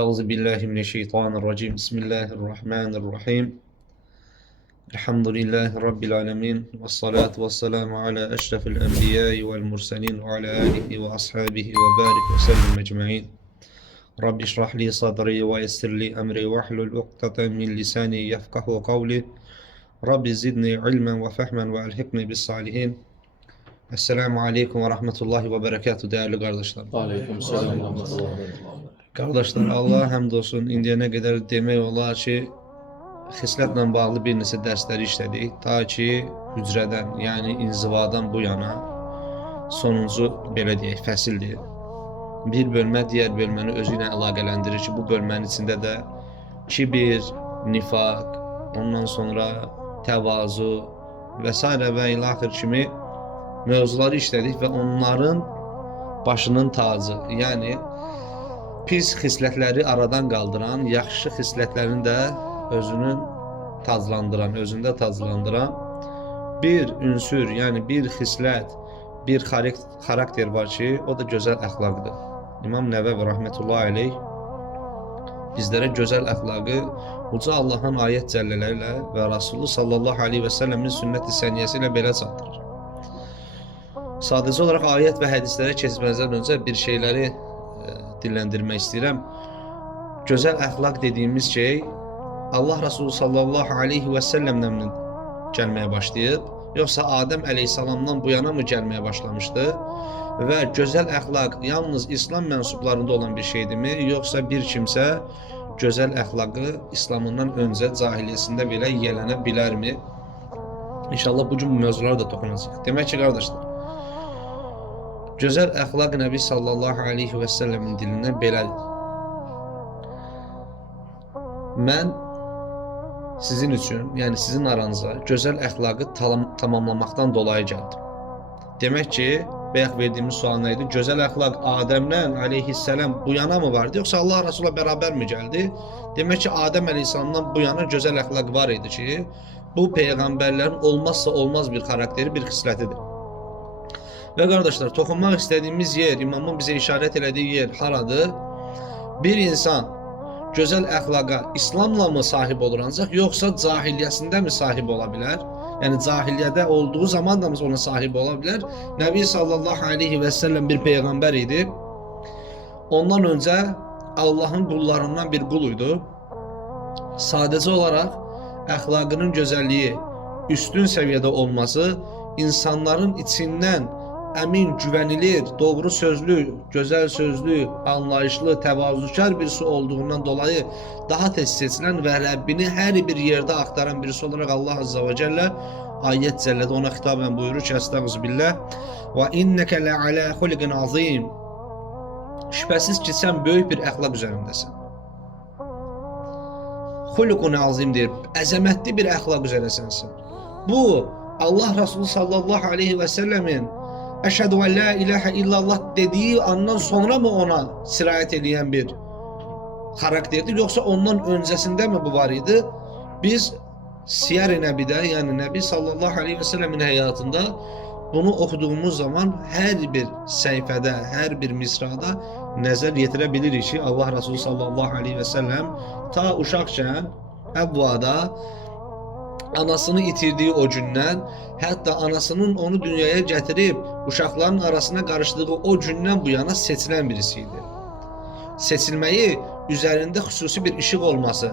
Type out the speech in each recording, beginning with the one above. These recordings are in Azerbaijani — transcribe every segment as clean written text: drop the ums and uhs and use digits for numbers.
Euzu billahi mineşşeytanirracim. Bismillahirrahmanirrahim. Elhamdülillahi rabbil alamin. Ves salatu vesselamu ala eşrefil enbiya'i vel murselin ve ala alihi ve ashabihi ve barik ve sellim ecmaîn. Rabbi şrah li sadri ve yessir li emri ve hlul ukdeten min lisani yefkahu kavli. Rabbi zidni ilmen ve fehmen ve elhikni bis salihin. Esselamu aleyküm ve rahmetullahi ve berekatuhu değerli kardeşler. Aleykümselam ve rahmetullah. Kardeşler, Allah həmd olsun, indiyənə qədər demək olar ki, xislətlə bağlı bir neçə dərsləri işlədik. Ta ki, hücrədən, yəni inzivadan bu yana sonuncu, belə deyək, fəsildir. Bir bölmə digər bölməni özü ilə əlaqələndirir ki, bu bölmənin içində də kibir, nifaq, ondan sonra təvazu və s. və ilaxır kimi mövzuları işlədik və onların başının tacı, yəni pis xislətləri aradan qaldıran, yaxşı xislətlərini də özündə taclandıran bir ünsür, yəni bir xislət, bir xarakter var ki, o da gözəl əxlaqdır. İmam Nəvəvi rəhmətullahi aleyh bizlərə gözəl əxlaqı uca Allahın ayət cəllələrlə və Rasulü sallallahu aleyhi və səlləmin sünnət-i səniyyəsi ilə belə çatdırır. Sadəcə olaraq ayət və hədislərə keçməzdən öncə bir şeyləri dilləndirmək istəyirəm. Gözəl əxlaq dediyimiz şey Allah Resulü sallallahu aleyhi və səlləmdən gəlməyə başlayıb, yoxsa Adəm əleyhissalamdan bu yana mı gəlməyə başlamışdı? Və gözəl əxlaq yalnız İslam mənsublarında olan bir şeydirmi, yoxsa bir kimsə gözəl əxlaqı İslamından öncə cahiliyyəsində belə yiyələnə bilərmi? İnşallah bu gün bu mövzulara da toxunacaq. Demək ki, qardaşlar, gözəl əxlaq Nəbi sallallahu aleyhi və səlləmin dilindən belədir. Mən sizin üçün, yəni sizin aranıza gözəl əxlaqı tamamlamaqdan dolayı gəldim. Demək ki, bayaq verdiyimiz sual nə idi? Gözəl əxlaq Adəmdən aleyhissalam bu yana mı vardı, yoxsa Allah Resulü bərabər mi gəldi? Demək ki, Adəm əleyhissalamdan bu yana gözəl əxlaq var idi ki, bu peyğəmbərlərin olmazsa olmaz bir xarakteri, bir xislətidir. Və qardaşlar, toxunmaq istədiyimiz yer, imamın bizə işarət elədiyi yer haradır? Bir insan gözəl əxlaqa İslamla mı sahib olur ancaq, yoxsa cahiliyyəsində mi sahib ola bilər? Yəni, cahiliyyədə olduğu zaman da mı ona sahib ola bilər? Nəbi sallallahu aleyhi və səlləm bir peyğəmbər idi. Ondan öncə Allahın qullarından bir qul idi. Sadəcə olaraq əxlaqının gözəlliyi, üstün səviyyədə olması, insanların içindən əmin, güvənilir, doğru sözlü, gözəl sözlü, anlayışlı, təvazükar birisi olduğundan dolayı daha tez seçilən və Rəbbini hər bir yerdə axtaran birisi olaraq Allah Azza və Cəllə ayət cəllədə ona xitabən buyurur ki, Əstəğfirullah və innəkə lə'alə xuliqin azim. Şübhəsiz ki, sən böyük bir əxlaq üzərindəsən. Xuliqun azim deyir, əzəmətli bir əxlaq üzərindəsən. Bu, Allah Resulü sallallahu aleyhi və səlləmin Əşhədü və la ilahə illallah dediyi andan sonra mı ona sirayət edən bir xarakterdir, yoxsa ondan öncəsində mi bu var idi? Biz Siyar-ı Nəbidə, yəni Nəbi sallallahu aleyhi və səlləmin həyatında bunu oxuduğumuz zaman hər bir səhifədə, hər bir misrada nəzər yetirə bilirik ki, Allah Resulü sallallahu aleyhi və səlləm ta uşaqkən Əvvada anasını itirdiyi o gündən, hətta anasının onu dünyaya gətirib uşaqların arasına qarışdığı o gündən bu yana seçilən birisi idi. Seçilməyi üzərində xüsusi bir işıq olması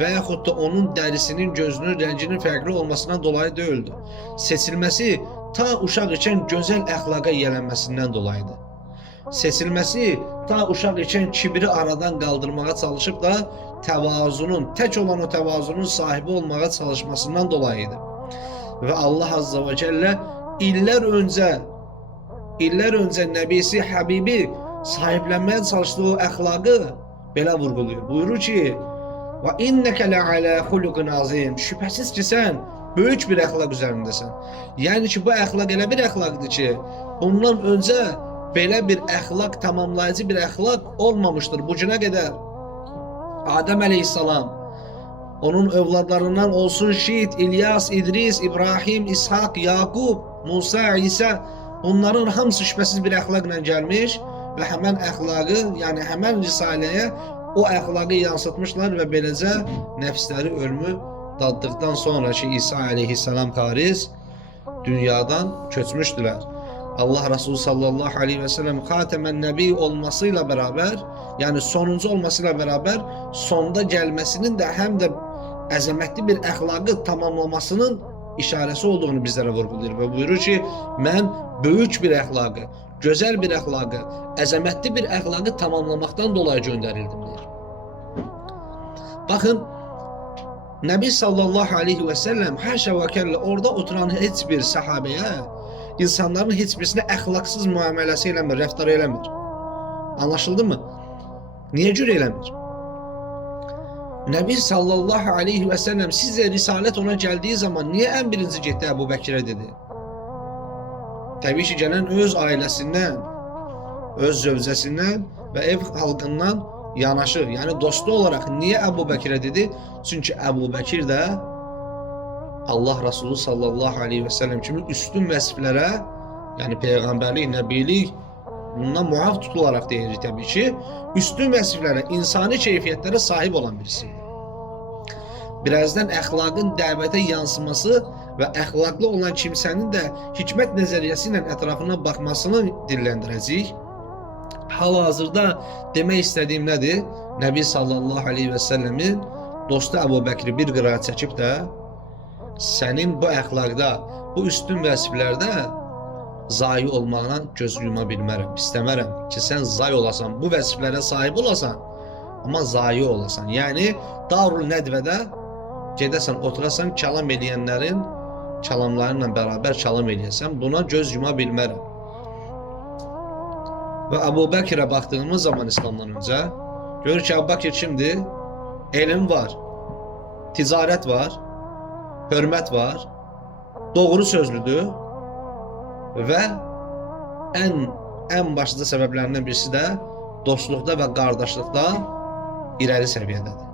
və yaxud da onun dərisinin, gözünün, rənginin fərqli olmasından dolayı deyildi. Seçilməsi ta uşaq ikən gözəl əxlaqa yiyələnməsindən dolayıdır. Seçilməsi ta uşaq ikən kibri aradan qaldırmağa çalışıb da təvazunun, tək olan o təvazunun sahibi olmağa çalışmasından dolayıdır. Və Allah Azza və Cəllə illər öncə Nəbisi, Həbibi sahiblənməyə çalışdığı o əxlaqı belə vurğuluyur. Buyurur ki, və innəkə lə'alə xuluqin azim. Şübhəsiz ki, sən böyük bir əxlaq üzərindəsən. Yəni ki, bu əxlaq elə bir əxlaqdır ki, bundan öncə belə bir əxlaq, tamamlayıcı bir əxlaq olmamışdır bu günə qədər. Adəm əleyhissalam, onun övladlarından olsun Şit, İlyas, İdris, İbrahim, İshak, Yaqub, Musa, İsa, bunların hamısı şübhəsiz bir əxlaqla gəlmiş və həmən əxlaqı, yəni həmən risaləyə o əxlaqı yansıtmışlar və beləcə nəfsləri ölümü daddıqdan sonra ki, İsa aleyhisselam xaric dünyadan köçmüşdülər. Allah Resulü sallallahu aleyhi ve sellem Xatəmən Nəbi olmasıyla beraber, yani sonuncu olmasıyla beraber sonda gəlməsinin də həm də əzəmətli bir əxlaqı tamamlamasının işarəsi olduğunu bizlərə vurgulayır və buyurur ki, mən böyük bir əxlaqı, gözəl bir əxlaqı, əzəmətli bir əxlaqı tamamlamaqdan dolayı göndərildim deyir. Baxın, Nəbi sallallahu aleyhi ve sellem həşə və kəllə orada oturan heç bir səhabəyə, insanların heç birisinə əxlaqsız müamiləsi eləmir, rəftar eləmir. Anlaşıldı mı? Niyə görə eləmir? Nəbi sallallahu aleyhi ve sellem sizə risalət ona gəldiyi zaman niyə ən birinci getdi Əbu Bəkirə dedi? Təbii ki, gələn öz ailəsindən, öz zövcəsindən və ev xalqından yanaşı, yəni dostu olaraq niyə Əbu Bəkirə dedi? Çünki Əbu Bəkir də Allah Resulü sallallahu aleyhi ve sellem kimi üstün vəsiflərə, yəni peyğəmbərlik, nəbilik, bundan muaf tutularaq deyirik təbii ki, üstün vəsiflərə, insani keyfiyyətlərə sahib olan birisidir. Birazdan əxlaqın dəvətə yansıması və əxlaqlı olan kimsənin də hikmət nəzəriyyəsi ilə ətrafına baxmasını dilləndirəcəyik. Hal-hazırda demək istədiyim nədir? Nəbi sallallahu aleyhi ve sellemin dostu Əbu Bəkri bir qırağa çəkib də sənin bu əxlaqda, bu üstün vəsiflərdə zayi olmağına göz yuma bilmərəm, istəmərəm ki, sən zayi olasan, bu vəsiflərə sahib olasan, amma zayi olasan. Yəni, Darul Nədvədə gedəsən, oturasan, kəlam eləyənlərin kəlamlarıyla bərabər kəlam eləyəsən, buna göz yuma bilmərəm. Və Əbu Bəkirə baxdığımız zaman İslamdan öncə, görür ki, Əbu Bəkir kimdir? Elm var, ticarət var, hörmət var, doğru sözlüdür və ən başlıca səbəblərindən birisi də dostluqda və qardaşlıqda irəli səviyyədədir.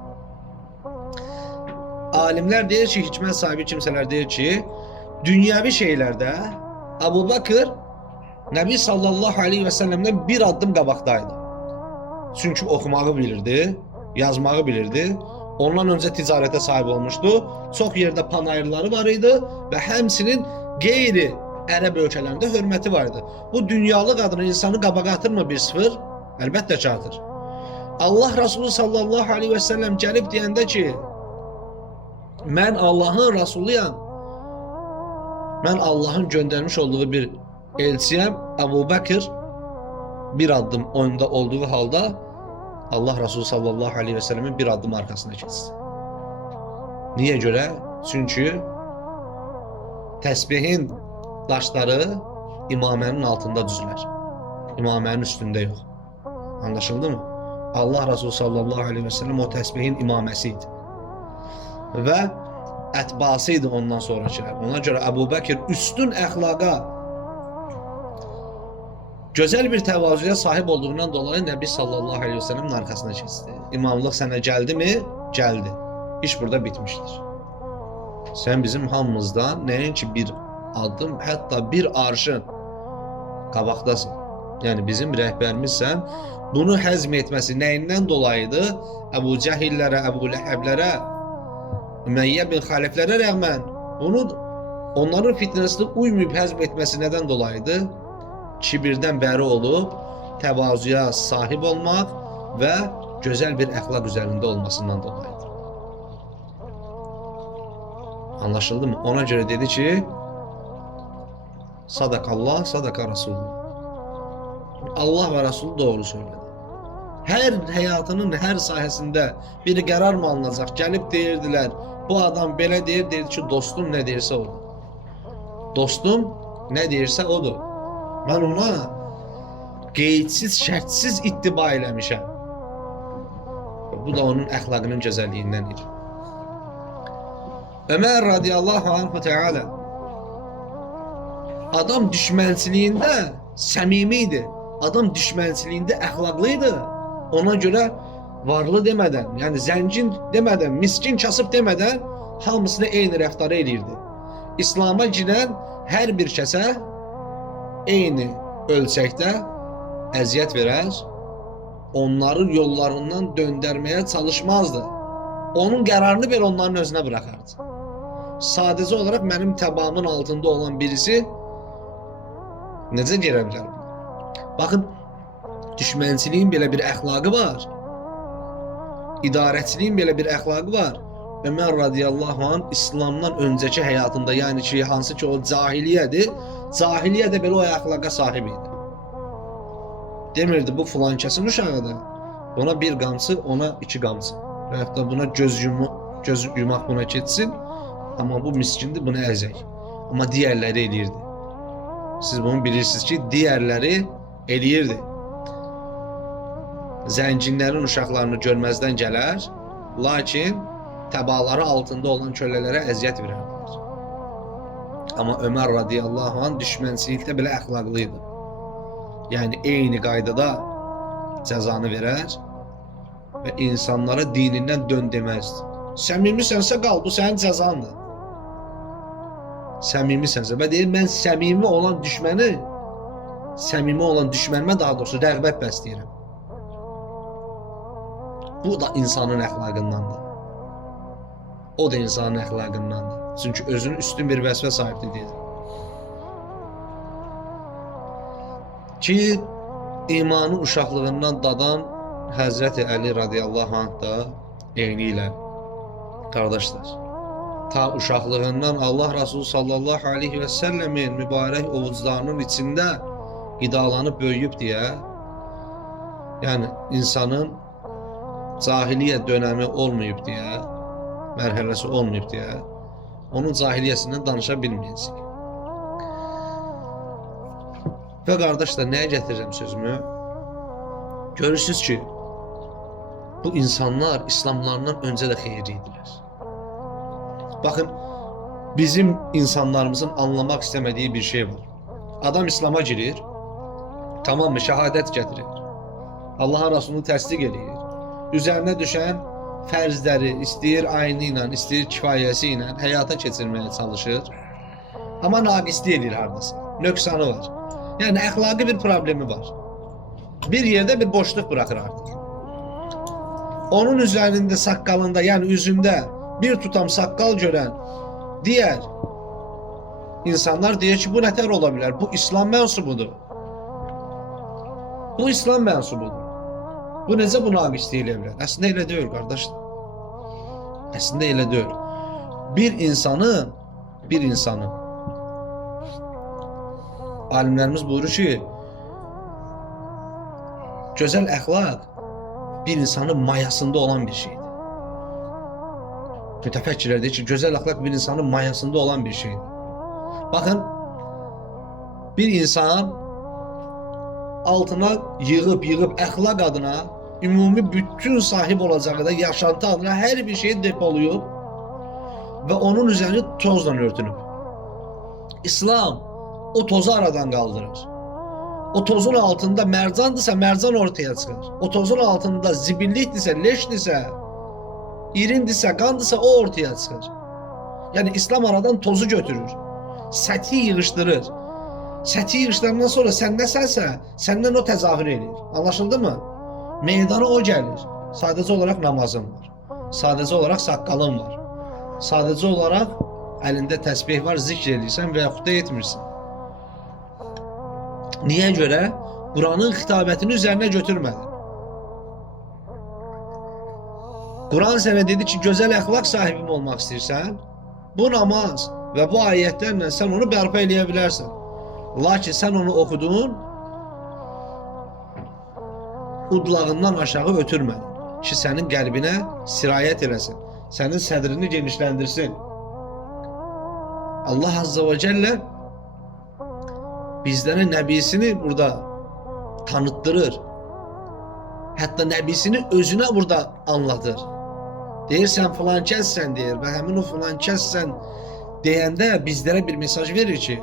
Alimlər deyir ki, hikmət sahibi kimsələr deyir ki, dünyəvi şeylərdə Əbu Bəkir Nəbi sallallahu aleyhi ve sellemdən bir addım qabaqdaydı. Çünki oxumağı bilirdi, yazmağı bilirdi. Ondan öncə ticarətə sahib olmuşdu. Çox yerdə panayırları var idi və həmsinin qeyri ərəb ölkələrində hörməti var idi. Bu dünyalıq adına insanı qabağa atırmı bir sıfır? Əlbəttə ki, atır. Allah Resulü sallallahu aleyhi ve sellem gəlib deyəndə ki, mən Allahın Rasuluyam, mən Allahın göndərmiş olduğu bir elçiyəm, Əbu Bəkir bir addım önündə olduğu halda Allah Resulü sallallahu aleyhi ve sellemin bir addım arkasına keçsin. Niyə görə? Çünki təsbihin daşları imamənin altında düzülər. İmamənin üstündə yox. Anlaşıldı mı? Allah Resulü sallallahu aleyhi ve sellem o təsbihin imaməsi idi. Və ətbası idi ondan sonrakilər. Ona görə Əbu Bəkir üstün əxlaqa, gözəl bir təvazuya sahib olduğundan dolayı Nəbi sallallahu aleyhi ve sellemin arkasına keçdi. İmamlıq sənə gəldi mi? Gəldi. İş burada bitmişdir. Sən bizim hamımızdan nəinki bir adım, hətta bir arşın qabaqdasın. Yəni bizim rəhbərimizsən. Bunu həzm etməsi nəyindən dolayıdır? Əbu Cəhillərə, Əbu Ləhəblərə, Ümeyyə bin Xaliflərə rəğmən bunu onların fitnəsinə uymayıb həzm etməsi nədən dolayıdır? Kibirdən bəri olub, təvazuya sahib olmaq və gözəl bir əxlaq üzərində olmasından dolayıdır. Anlaşıldı mı? Ona görə dedi ki, Sadakallah, sadaka Rasulullah. Allah və Rasul doğru söylədi. Hər həyatının hər sahəsində bir qərar mı alınacaq? Gəlib deyirdilər, bu adam belə deyir, deyir ki, dostum nə deyirsə odur. Dostum nə deyirsə odur. Mən ona qeydsiz, şərtsiz ittiba eləmişəm. Bu da onun əxlaqının gözəlliyindəndir. Ömər radiyallahu anhu teala adam düşmənçiliyində səmimi idi. Adam düşmənçiliyində əxlaqlıydı. Ona görə varlı demədən, yəni zəngin demədən, miskin kasıb demədən hamısına eyni rəftarı eləyirdi. İslam'a girən hər bir kəsə eyni ölçəkdə əziyyət verər, onları yollarından döndürmeye çalışmazdı. Onun qərarını belə onların özünə bırakardı. Sadəcə olaraq mənim təbaamın altında olan birisi necə girə bilər? Baxın, düşmənçiliyin belə bir əxlaqı var. İdarəçiliyin belə bir əxlaqı var. Ömər radiyallahu anh İslamdan öncəki həyatında, yəni ki, hansı ki o cahiliyyədir, cahiliyyə də belə o əxlaqa sahib idi. Demirdi bu filan kəsin uşağıdır. Ona bir qamçı, ona iki qamçı. Və yaxud da buna göz yumaq buna keçsin. Amma bu miskindir, bunu əzək. Amma digərləri eləyirdi. Siz bunu bilirsiniz ki, digərləri eləyirdi. Zənginlərin uşaqlarını görməzdən gələr, lakin təbaları altında olan kölələrə əziyyət verərdilər. Amma Ömər radiyallahu anh düşmənçilikdə belə əxlaqlıydı. Yəni eyni qaydada cəzanı verər və insanlara dinindən dön deməzdi. Səmimisənsə qal, bu sənin cəzandır. Səmimisənsə və deyir, mən səmimi olan düşmənimə daha doğrusu rəğbət bəsləyirəm. Bu da insanın əxlaqındandır. O da insanın əxlaqındandır. Çünki özünün üstün bir vəsfə sahibdir deyir. Ki, imanı uşaqlığından dadan Həzrəti Əli radiyallahu anh da eyni ilə qardaşlar. Ta uşaqlığından Allah Resulü sallallahu aleyhi və səlləmin mübarək ovuclarının içində qidalanıb böyüyüb deyə, yəni insanın cahiliyyə dönəmi olmayıb deyə, mərhələsi olmayıb deyə, onun cahiliyyəsindən danışa bilməyəcək. Və qardaşlar, nəyə gətirirəm sözümü? Görürsünüz ki, bu insanlar İslamlarından öncə də xeyirli idilər. Baxın, bizim insanlarımızın anlamaq istəmədiyi bir şey var. Adam İslam'a girir, tamam mı, şəhadət gətirir. Allah'ın Rasulunu təsdiq edir. Üzərinə düşən fərzləri istəyir ayını ilə, istəyir kifayəsi ilə həyata keçirməyə çalışır. Amma naqislik edir hardasa, nöqsanı var. Yəni əxlaqi bir problemi var. Bir yerdə bir boşluq bırakır artıq. Onun üzərində, saqqalında, yəni üzündə bir tutam saqqal görən digər insanlar deyir ki, bu nətər ola bilər? Bu İslam mənsubudur. Bu İslam mənsubudur. Bu necə bu naqislik elə bilər? Əslində elə deyil, qardaşlar. Əslində elə deyil. Bir insanın alimlərimiz buyurur ki, gözəl əxlaq bir insanın mayasında olan bir şeydir. Mütəfəkkirlər deyir ki, gözəl əxlaq bir insanın mayasında olan bir şeydir. Baxın, bir insan altına yığıb əxlaq adına, ümumi bütün sahib olacağı da yaşantı adına hər bir şeyi depoluyub və onun üzərini tozla örtünüb. İslam o tozu aradan kaldırır. O tozun altında mercandırsa mercan ortaya çıkar. O tozun altında zibillikdirsə, leşdirsə, irindirsə, qandırsa o ortaya çıkar. Yani İslam aradan tozu götürür. Səthi yığışdırır. Səthi yığışdırandan sonra sən nəsənsə, səndən o təzahür edir. Anlaşıldı mı? Meydana o gəlir. Sadəcə olaraq namazın var. Sadəcə olaraq saqqalın var. Sadəcə olaraq əlində təsbih var, zikr edirsən və yaxud da etmirsən. Niyə görə? Quranın xitabətini üzərinə götürmədi. Quran sənə dedi ki, gözəl əxlaq sahibim olmaq istəyirsən, bu namaz və bu ayətlərlə sən onu bərpa eləyə bilərsən. Lakin sən onu oxudun, udlağından aşağı ötürmədin ki, sənin qəlbinə sirayət eləsin, sənin sədrini genişləndirsin. Allah Azze ve Celle bizlere nebisini burada tanıttırır. Hatta nebisini özüne burada anlatır. Deyir sen filan kəssən deyir və həmin o filan kəssən deyəndə bizlere bir mesaj verir ki,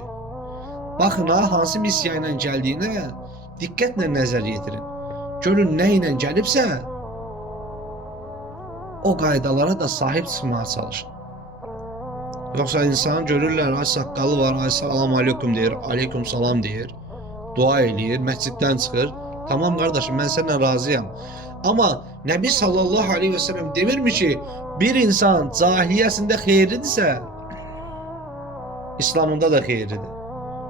baxın ha, hansı misiya ilə gəldiyinə diqqətlə nəzər yetirin. Görün nə ilə gəlibsə o qaydalara da sahib çıxmağa çalışın. Yoksa insan görürlər, ay saqqalı var, ay salam aleykum deyir, aleykum salam deyir, dua eləyir, məsciddən çıxır, Tamam qardaşım, mən səninlə razıyam. Amma Nəbi sallallahu aleyhi və səlləm demirmi ki, bir insan cahiliyyəsində xeyirlidirsə, İslamında da xeyirlidir.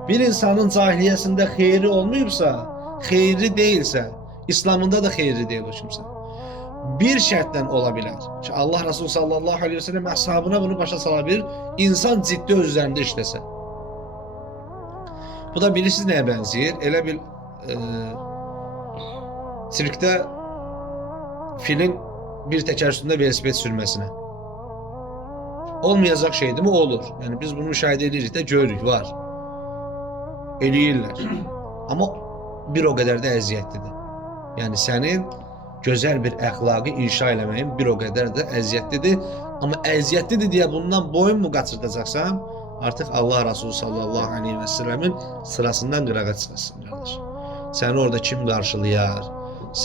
Bir insanın cahiliyyəsində xeyri olmayıbsa, xeyri deyilsə, İslamında da xeyri deyil o kimsə. Bir şərtlə ola bilər ki, Allah Resulü sallallahu aleyhi və səlləm əshabına bunu başa sala bilir, insan ciddi öz üzərində işləsə. Bu da bilirsiniz nəyə bənzəyir? Elə bil sirkdə filin bir təkər üstündə velosiped sürməsinə. Olmayacaq şeydir mi? Olur. Yəni biz bunu müşahidə edirik də, görürük, var. Eləyirlər. Amma bir o qədər də əziyyətlidir. Yəni sənin gözəl bir əxlaqı inşa eləməyin bir o qədər də əziyyətlidir. Amma əziyyətlidir deyə bundan boyun mu qaçırdacaqsan, artıq Allah Resulü sallallahu aleyhi və səlləmin sırasından qırağa çıxasın, qardaş. Səni orada kim qarşılayar?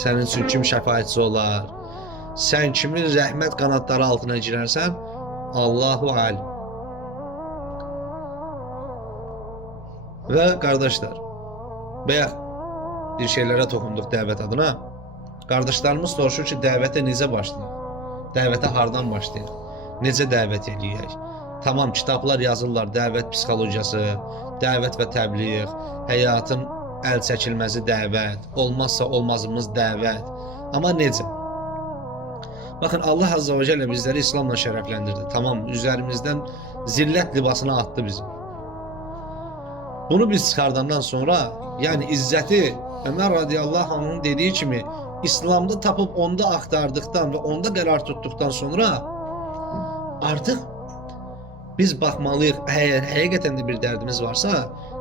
Sənin üçün kim şəfaətçi olar? Sən kimin rəhmət qanadları altına girərsən, Allahu alim. Və qardaşlar, bayaq bir şeylərə toxunduq dəvət adına. Qardaşlarımız soruşur ki, dəvətə necə başlayaq? Dəvətə hardan başlayaq? Necə dəvət eləyək? Tamam, kitablar yazırlar, dəvət psixologiyası, dəvət və təbliğ, həyatın əl çəkilməzi dəvət, olmazsa olmazımız dəvət. Amma necə? Bakın Allah Azze ve Celle bizleri İslam'la şereflendirdi. Tamam, üzerimizden zillet libasını attı bizim. Bunu biz çıkardandan sonra, yani İzzeti Ömer radıyallahu anh'ın dediği kimi İslam'da tapıp onda aktardıktan ve onda qərar tuttuktan sonra artık biz bakmalıyıq. Eğer həqiqətən də bir dərdimiz varsa,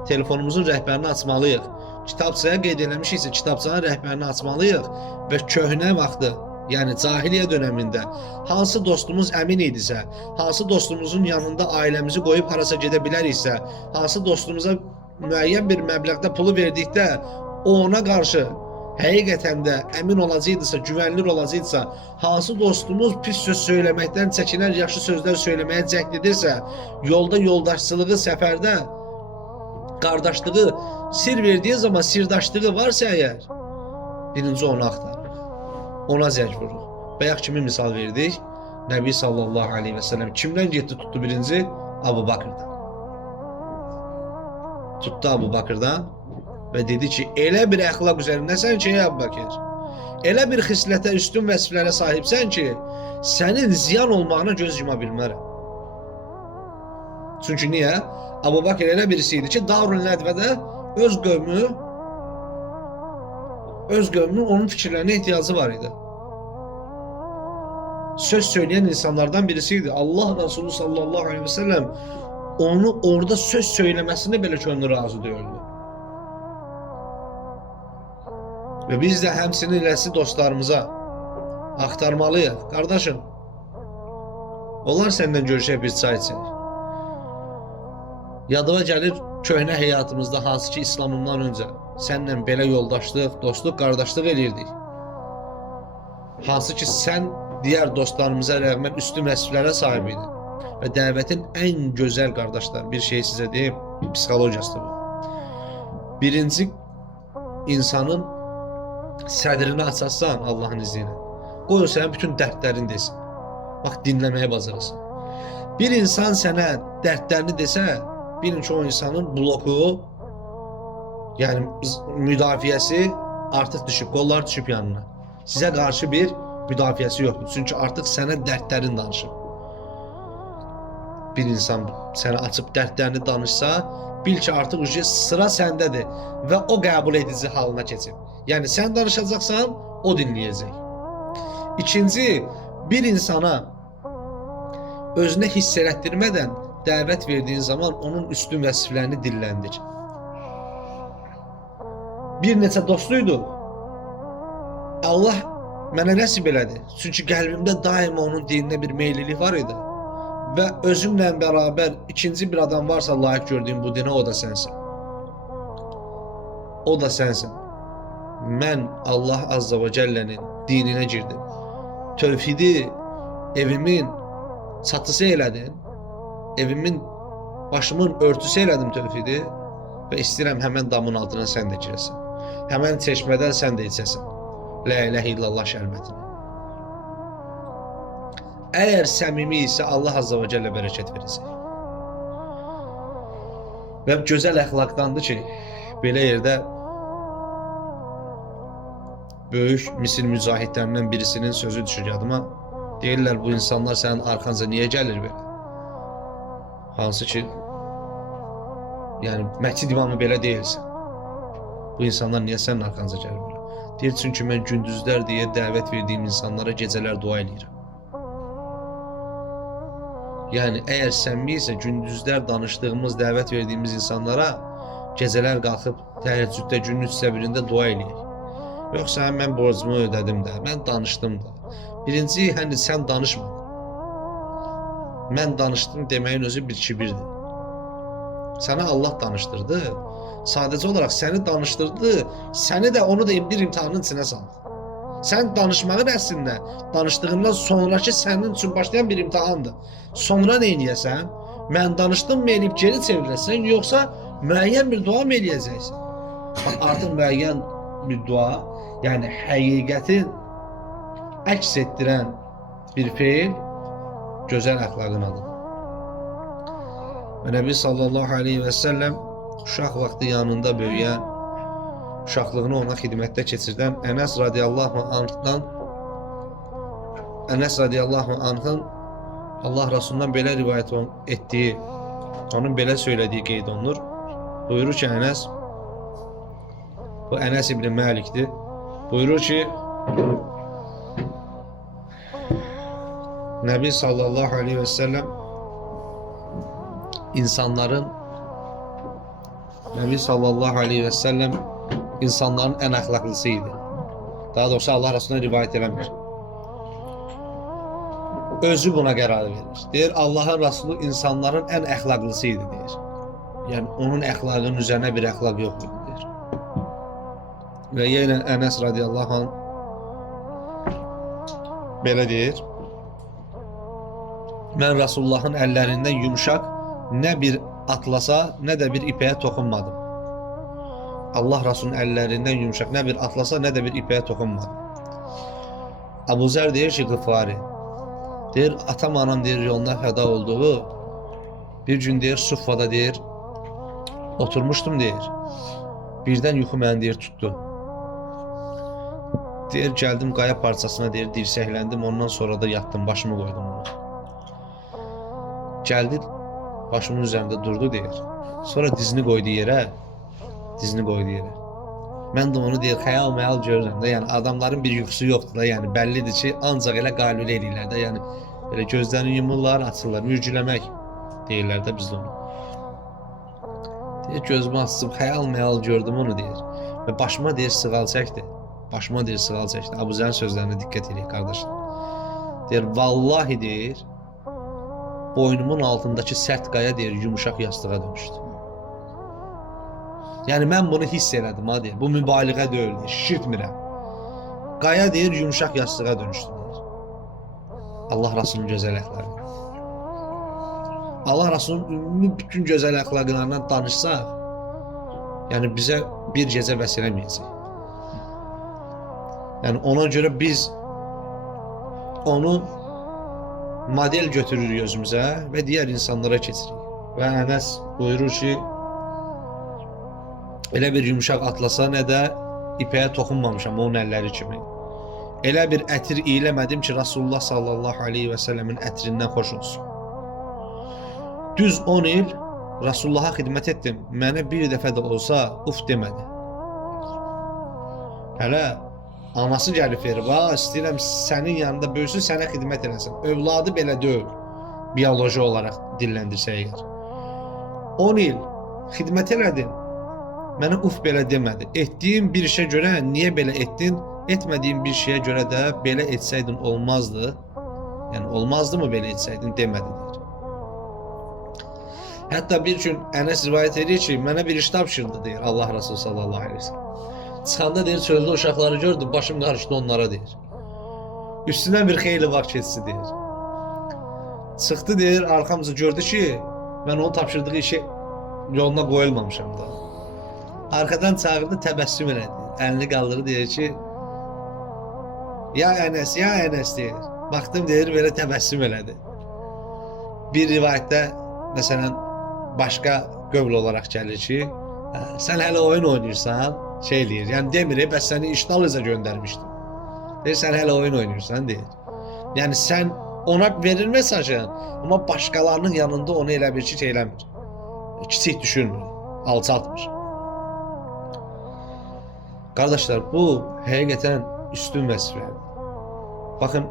telefonumuzun rəhbərini açmalıyıq. Kitabçaya qeyd eləmişiksə, kitabçanın rəhbərini açmalıyıq və köhnə vaxtı, yani cahiliyə döneminde hansı dostumuz əmin idisə, hansı dostumuzun yanında ailəmizi qoyub harasa gedə biləriksə, hansı dostumuza müəyyən bir məbləğdə pulu verdikdə o ona qarşı həqiqətən də əmin olacaqdısa, güvənilir olacaqdısa, hansı dostumuz pis söz söyləməkdən çəkinər, yaxşı sözlər söyləməyə cəhd edirsə, yolda yoldaşçılığı, səfərdə qardaşlığı, sir verdiği zaman sirdaşlığı varsa əgər, birinci onu axtarır. Ona zərk vururuq. Bayaq kimi misal verdik? Nəbi sallallahu aleyhi və səlləm kimdən getdi tutdu birinci? Abu Bakır'dan. Tutdu Abu Bakır'dan və dedi ki, elə bir əxlaq üzərindəsən ki, Abu Bakır, elə bir xislətə, üstün vəsiflərə sahibsən ki, sənin ziyan olmağına göz yuma bilmərəm. Çünki niyə? Abu Bakır elə birisi idi ki, Darun Nədvədə öz qövmünün onun fikirlərinə ihtiyacı var idi. Söz söyleyen insanlardan birisiydi. Allah Resulü sallallahu aleyhi ve sellem onu orada söz söylemesine belə könlü razı deyildi. Ve biz de həmsinin eləsi dostlarımıza axtarmalıyıq. Qardaşım, onlar səndən görüşək, bir çay içək. Yadıma gəlir köhnə həyatımızda, hansı ki İslamımdan öncə səninlə belə yoldaşlıq, dostluq, qardaşlıq eləyirdik. Hansı ki sən diğer dostlarımıza rağmen üstün vəsiflərə sahib idin. Və dəvətin ən gözəl, qardaşlar, bir şey sizə deyim, psixologiyası bu. Birinci, insanın sədrini açarsan Allahın izniyle, qoy o sənin bütün dərdlərini desin. Bax, dinləməyə bacarırsan. Bir insan sənə dərdlərini desə, bilin ki, o insanın bloku, yani müdafiəsi artıq düşüb, qollar düşüb yanına. Sizə qarşı bir müdafiəsi yoxdur. Çünki artıq sənə dərdlərini danışıb. Bir insan sənə açıb dərdlərini danışsa, bil ki, artıq sıra səndədir və o qəbul edici halına keçib. Yəni sən danışacaqsan, o dinləyəcək. İkinci, bir insana özünə hiss elətdirmədən dəvət verdiğin zaman onun üstün vəsiflərini dilləndir. Bir neçə dostuydu. Allah mənə nəsib elədi. Çünki qəlbimdə daima onun dininə bir meyillilik var idi. Və özümlə bərabər ikinci bir adam varsa layiq gördüyüm bu dinə, o da sənsin. O da sənsin. Mən Allah Azza və Cəllənin dininə girdim. Tövhidi evimin çatısı elədim. Evimin, başımın örtüsü elədim tövhidi və istəyirəm həmən damın altına sən də girəsən. Həmən çeşmədən sən də içəsən. La ilahe illallah şərbətini. Əgər səmimi isə Allah Azza və Cəllə bərəkət verəcək. Və gözəl əxlaqdandır ki, belə yerdə böyük Misir mücahidlərindən birisinin sözü düşür yadıma. Deyirlər, bu insanlar sənin arxanca niyə gəlir belə? Hansı ki, yəni məscid imamı belə deyilsən. Bu insanlar niyə sənin arxanca gəlir belə? Deyir, çünki mən gündüzlər deyə dəvət verdiyim insanlara gecələr dua edirəm. Yəni, əgər səmimi isə gündüzlər danışdığımız, dəvət verdiyimiz insanlara gecələr qalxıb təheccüddə günün 3-də birində dua eləyək. Yoxsa mən borcumu ödədim də, mən danışdım da. Birinci, hani sən danışmadın. Mən danışdım deməyin özü bir kibirdir. Sənə Allah danışdırdı. Sadəcə olaraq səni danışdırdı, səni də onu da bir imtihanın içinə saldı. Sən danışmağın əslində, danışdığından sonraki sənin üçün başlayan bir imtihandır. Sonra nə eləyəsən? Mən danışdım mı eləyib geri çevriləsən, yoxsa müəyyən bir dua mı eləyəcəksən? Bax, artıq müəyyən bir dua, yəni həqiqətin əks etdirən bir feil gözəl əxlaqın adıdır. Və Nəbi sallallahu aleyhi və səlləm uşaq vaxtı yanında böyüyən, uşaqlığını ona xidmətdə keçirdən Ənəs radiyallahu anhın Allah Rasulundan belə rivayət etdiyi, onun belə söylədiyi qeyd olunur. Buyurur ki, Ənəs, bu Ənəs ibn Məlikdir. Buyurur ki, Nəbi sallallahu aleyhi və səlləm insanların ən əxlaqlısı idi. Daha doğrusu Allah Rasuluna rivayət eləmir. Özü buna qərar verir. Deyir, Allahın Rasulü insanların ən əxlaqlısı idi, deyir. Yəni, onun əxlaqının üzərinə bir əxlaq yox idi, deyir. Və yenə Ənəs radiyallahu anh belə deyir, mən Rasulullahın əllərindən yumuşaq nə bir atlasa, nə də bir ipəyə toxunmadım. Allah Rasulunun əllərindən yumuşaq nə bir atlasa, nə də bir ipəyə toxunmadım. Əbu Zər deyir ki, Qıfari, deyir, atam anam deyir, yoluna fəda olduğu bir gün deyir, Suffada deyir, oturmuşdum deyir, birdən yuxu məni deyir, tutdu. Deyir, gəldim qaya parçasına deyir, dirsəkləndim, ondan sonra da yatdım, başımı qoydum ona. Gəldi, başımın üzərində durdu deyir. Sonra dizini qoydu yerə. Mən də onu deyir, xəyal-məyal görürəm də, yəni adamların bir yuxusu yoxdur da, yəni bəllidir ki, ancaq elə qalülə eləyirlər də, yəni belə gözlərini yumurlar, açırlar, mürgüləmək deyirlər də bizdə onu. Deyir, gözümü açıb, xəyal-məyal gördüm onu deyir. Və başıma deyir, sığal çəkdi. Əbu Zərin sözlərinə diqqət edin, qardaşlar. Deyir, vallahi deyir, boynumun altındakı sərt qaya deyir, yumuşaq yastığa dönüşdü. Yəni mən bunu hiss elədim, ha deyir. Bu mübaliğə deyil, şişirtmirəm. Qaya deyir, yumuşaq yastığa dönüşdü deyir. Allah Rasulunun gözəl əxlaqı. Allah Rasulunun ümumi bütün gözəl əxlaqlarından danışsaq, yəni bizə bir gecə bəs eləməyəcək. Yəni ona görə biz onu model götürürük özümüzə və digər insanlara keçirik. Və Ənəs buyurur ki, elə bir yumuşaq atlasa, nə də ipəyə toxunmamışam onun əlləri kimi. Elə bir ətir iyləmədim ki, Rasulullah sallallahu aleyhi və səlləmin ətrindən xoş olsun. Düz 10 il Rasulullaha xidmət etdim. Mənə bir dəfə də olsa uf demədi. Hələ anası gəlib verir, istəyirəm sənin yanında böyüsün, sənə xidmət eləsin. Övladı belə deyil, biyoloji olaraq dilləndirsək əgər. 10 il xidmət elədim, mənə uf belə demədi. Etdiyim bir işə görə niyə belə etdin, etmədiyim bir şeyə görə də belə etsəydin olmazdı. Yəni olmazdı mı belə etsəydin demədi deyir. Hətta bir gün Ənəs rivayət edir ki, mənə bir iş tapşırdı deyir Allah Resulü sallallahu aleyhi ve sellem. Çıxanda deyir, çöldə uşaqları gördüm, başım qarışdı onlara deyir. Üstündən bir xeyli vaxt keçsi deyir. Çıxdı deyir, arxamızı gördü ki, mən onun tapşırdığı işi yoluna qoyulmamışam da. Arkadan çağırdı, təbəssüm elədi. əlini qaldırır deyir ki, ya Ənəs, ya Ənəs deyir. Baxdım deyir, belə təbəssüm elədi. Bir rivayətdə məsələn başqa qövl olaraq gəlir ki, sən hələ oyun oynayırsan, şey eləyir. Yəni demir, bəs səni iştalıza göndərmişdim. Deyir, sən hələ oyun oynayırsan deyir. Yəni sən ona verir mesajın, amma başqalarının yanında onu elə bir şey eləmir. Kiçik düşürmür, alçaltmır. Qardaşlar, bu həqiqətən üstün vəzifədir. Baxın,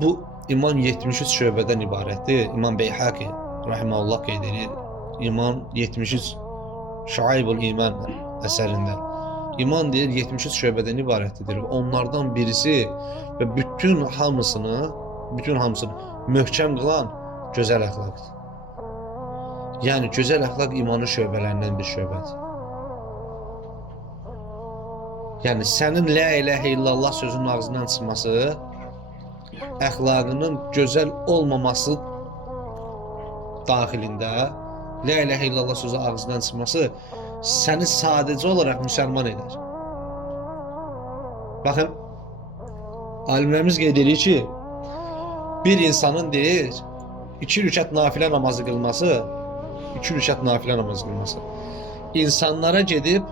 bu iman 73 şöbədən ibarətdir. İmam Beyhaqi rahimehullah qeyd edir. İman 73 Şuaybul İman əsərində. İman deyir 73 şöbədən ibarətdir. Onlardan birisi və bütün hamısını möhkəm qılan gözəl əxlaqdır. Yəni gözəl əxlaq imanın şöbələrindən bir şöbədir. Yəni sənin la ilahə illallah sözünün ağzından çıxması, əxlaqının gözəl olmaması daxilində la ilahə illallah sözü ağzından çıxması səni sadəcə olaraq müsəlman edər. Baxın, alimlərimiz qeyd edir ki, bir insanın deyir, 2 rükət nafilə namazı qılması, insanlara gedib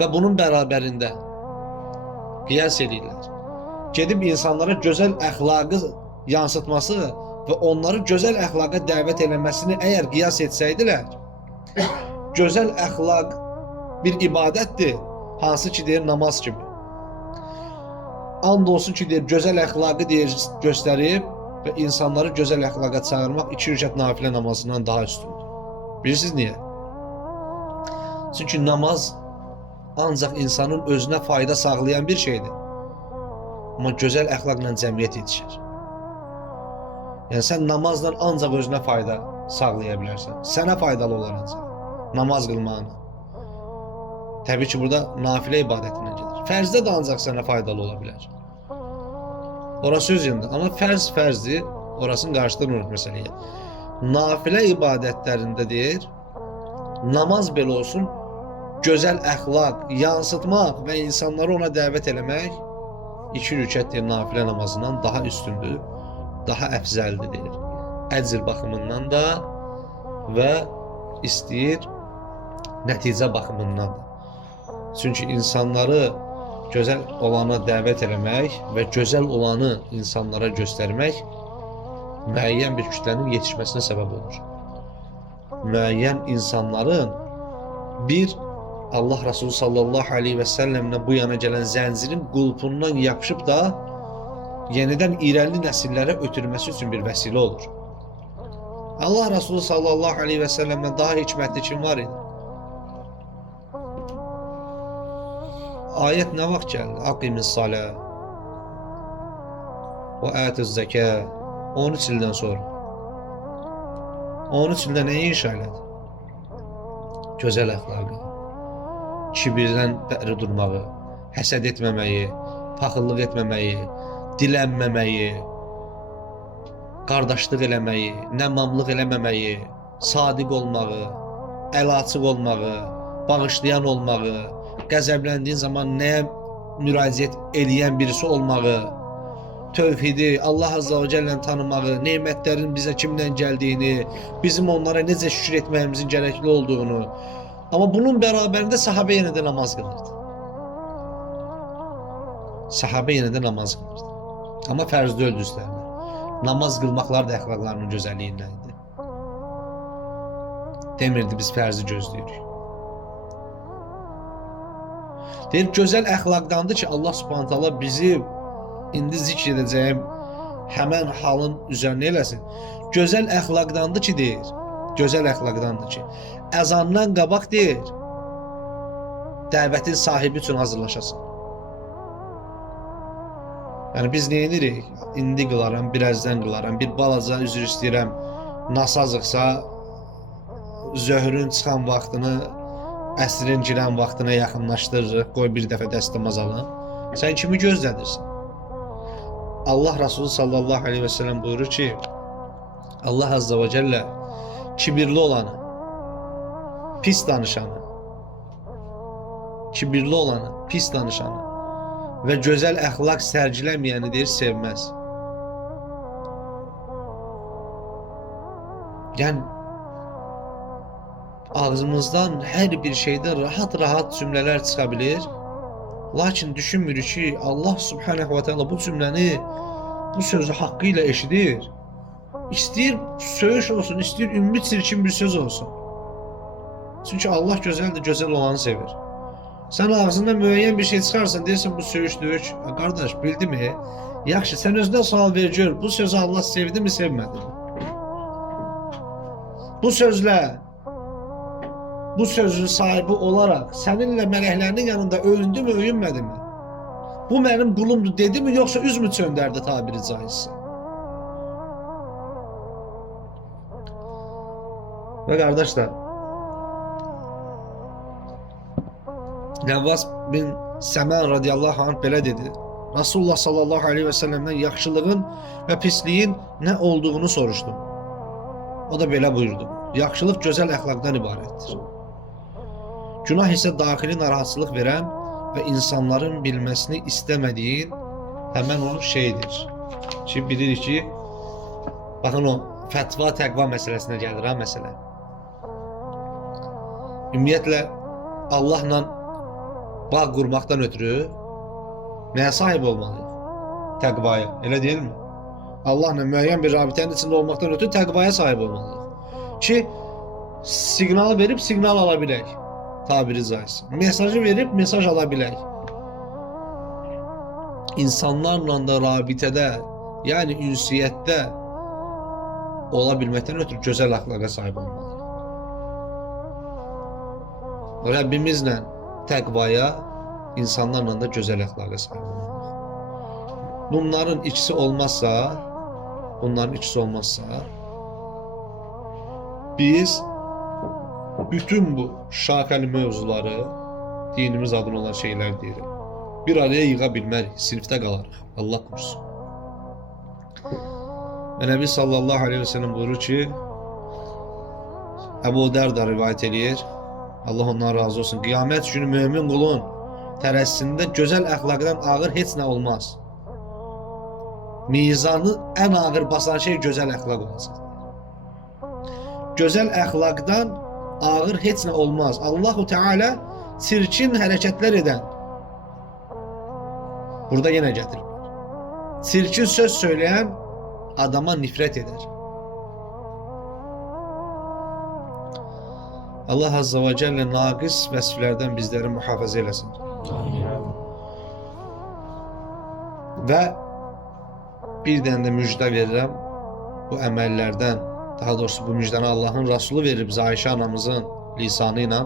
və bunun bərabərində qiyas edirlər. Gedib insanlara gözəl əxlaqı yansıtması və onları gözəl əxlaqa dəvət eləməsini əgər qiyas etsəydilər, gözəl əxlaq bir ibadətdir, hansı ki deyir namaz kimi. And olsun ki deyir gözəl əxlaqı deyir göstərib və insanları gözəl əxlaqa çağırmaq 2 rükət nafilə namazından daha üstündür. Bilirsiniz niyə? Çünki namaz ancaq insanın özünə fayda sağlayan bir şeydir. Amma gözəl əxlaqla cəmiyyət yetişir. Yəni sən namazla ancaq özünə fayda sağlaya bilərsən. Sənə faydalı olan ancaq. Namaz qılmağına. Təbii ki, burada nafilə ibadətindən gedir. Fərzdə də ancaq sənə faydalı ola bilər. Orası öz yerində. Amma fərzdir, orasını qarşıdırmırıq məsələyə. Nafilə ibadətlərində deyir, namaz belə olsun, gözəl əxlaq yansıtmaq və insanları ona dəvət eləmək 2 rükət deyir, nafilə namazından daha üstündür, daha əfzəldir deyir. Əcr baxımından da və istəyir nəticə baxımından da. Çünki insanları gözəl olana dəvət eləmək və gözəl olanı insanlara göstərmək müəyyən bir kütlənin yetişməsinə səbəb olur. Müəyyən insanların bir Allah Resulü sallallahu aleyhi və səlləmlə bu yana gələn zəncirin qulpundan yapışıb da yenidən irəli nəsillərə ötürməsi üçün bir vəsilə olur. Allah Resulü sallallahu aleyhi və səlləmlə daha hikmətli kim var idi? Ayət nə vaxt gəldi? Aqimis salə və ətüz zəkə 13 ildən sonra. 13 ildə nəyi inşa elədi? Gözəl əxlaqı, kibirdən bəri durmağı, həsəd etməməyi, paxıllıq etməməyi, dilənməməyi, qardaşlıq eləməyi, nəmmamlıq eləməməyi, sadiq olmağı, əlaçıq olmağı, bağışlayan olmağı, qəzəbləndiyin zaman nəyə müraciət eləyən birisi olmağı, tövhidi, Allah Azza və Cəllə'ni tanımağı, nemətlərin bizə kimdən gəldiyini, bizim onlara necə şükür etməyimizin gərəkli olduğunu. Amma bunun bərabərində sahabə yenə də namaz qılırdı. Sahabə yenə də namaz qılırdı. Amma fərzdə öldü üstlərində. Namaz qılmaqlar da əxlaqlarının gözəlliyindən idi. Demirdi, biz fərzi gözləyirik. Deyir, gözəl əxlaqdandır ki, Allah Subhanahu taala bizi indi zikr edəcəyim həmən halın üzərinə eləsin. Gözəl əxlaqdandır ki, deyir. Gözəl əxlaqdandır ki, əzandan qabaq deyir, dəvətin sahibi üçün hazırlaşasın. Yəni biz nə edirik? İndi qılaram, birazdan qılaram, bir balaca üzr istəyirəm, nasazıqsa zöhrün çıxan vaxtını əsrin girən vaxtına yaxınlaşdırırıq, qoy bir dəfə dəstəmaz alın. Sən kimi gözlədirsən? Allah Resulü sallallahu aleyhi və səlləm buyurur ki, Allah Azza və Cəllə kibirli olanı, pis danışanı, kibirli olanı, pis danışanı və gözəl əxlaq sərgiləməyəni deyir sevməz. Yəni ağzımızdan hər bir şeydə rahat-rahat cümlələr çıxa bilir. Lakin düşünmürük ki, Allah Subhanahu wa Taala bu cümləni, bu sözü haqqı ilə eşidir. İstəyir söyüş olsun, istəyir ümumi çirkin bir söz olsun. Çünki Allah gözəldir, gözəl olanı sevir. Sən ağzından müəyyən bir şey çıxarsan, deyirsən bu söyüşdür. Qardaş, bildi mi? Yaxşı, sən özünə sual ver gör, bu sözü Allah sevdi mi, sevmədi mi? Bu sözlə, bu sözün sahibi olaraq səninlə mələklərinin yanında öyündü mü, öyünmədi mi? Bu mənim qulumdur dedi mi, yoxsa üz mü çöndərdi tabiri caizsə? Və qardaşlar, Nəvvas bin Səmən radiyallahu anh belə dedi. Rasulullah sallallahu aleyhi və səlləmdən yaxşılığın və pisliyin nə olduğunu soruşdum. O da belə buyurdu. Yaxşılıq gözəl əxlaqdan ibarətdir. Günah isə daxili narahatçılıq verən və insanların bilməsini istəmədiyin həmən o şeydir. Ki, bilirik ki, baxın o fətva, təqva məsələsinə gəlir ha məsələ. Ümumiyyətlə, Allahla bağ qurmaqdan ötürü nəyə sahib olmalıyıq? Təqvaya, elə deyil mi? Allahla müəyyən bir rabitənin içində olmaqdan ötürü təqvaya sahib olmalıyıq. Ki, siqnalı verib siqnal ala bilək, tabiri caizsə. Mesajı verib mesaj ala bilək. İnsanlarla da rabitədə, yəni ünsiyyətdə ola bilməkdən ötürü gözəl əxlaqa sahib olmalıyıq. Rəbbimizlə təqvaya, insanlarla da gözəl əxlaqa sahib olmalıyıq. Bunların ikisi olmazsa, biz bütün bu şaxəli mövzuları, dinimiz adına olan şeylər deyirik, bir araya yığa bilmərik, sinifdə qalarıq. Allah qorusun. Və Nəbi sallallahu aleyhi və səlləm buyurur ki, Əbu Dər də rivayət eləyir, Allah ondan razı olsun. Qiyamət günü mömin qulun tərəzisində gözəl əxlaqdan ağır heç nə olmaz. Mizanı ən ağır basan şey gözəl əxlaq olacaq. Gözəl əxlaqdan ağır heç nə olmaz. Allahu Teala çirkin hərəkətlər edən, burada yenə gətirir, çirkin söz söyləyən adama nifrət edər. Allah Azza və Cəllə naqis vəsiflərdən bizləri mühafizə eləsin. Və bir dənə də müjdə verirəm bu əməllərdən, daha doğrusu bu müjdəni Allahın Rasulü verir bizə Ayşə anamızın lisanı ilə.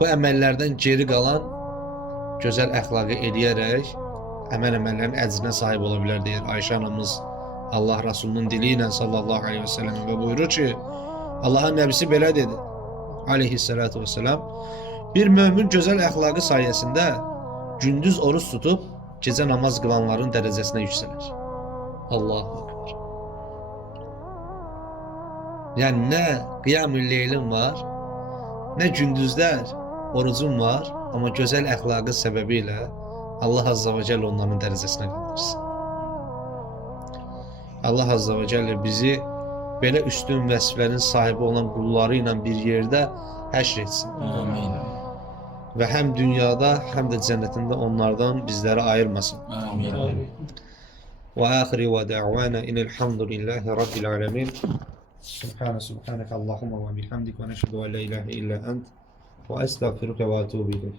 Bu əməllərdən geri qalan gözəl əxlaqı eləyərək əməllərin əcrinə sahib ola bilər deyir Ayşə anamız Allah Rasulunun dili ilə sallallahu aleyhi və səlləm və buyurur ki, Allahın nəbisi belə dedi, aleyhissalatu vesselam, bir mömin gözəl əxlaqı sayəsində gündüz oruç tutub, gecə namaz qılanların dərəcəsinə yüksələr. Allahu Ekber. Yəni, nə qiyam-ül leylin var, nə gündüzlər orucun var, amma gözəl əxlaqı səbəbi ilə Allah Azza və Cəllə onların dərəcəsinə qaldırsın. Allah Azza və Cəllə bizi belə üstün vəsiflərin sahibi olan qulları ilə bir yerdə həşr etsin. Amin. Və həm dünyada, həm də cənnətində onlardan bizləri ayırmasın. Amin. Və axiri və də'vana inelhamdülillahi rabbil alemin. Subhanək Allahumma və bihamdik və nəşhədu və la ilahe illə ənt və əstəğfiruka və atubu ileyk.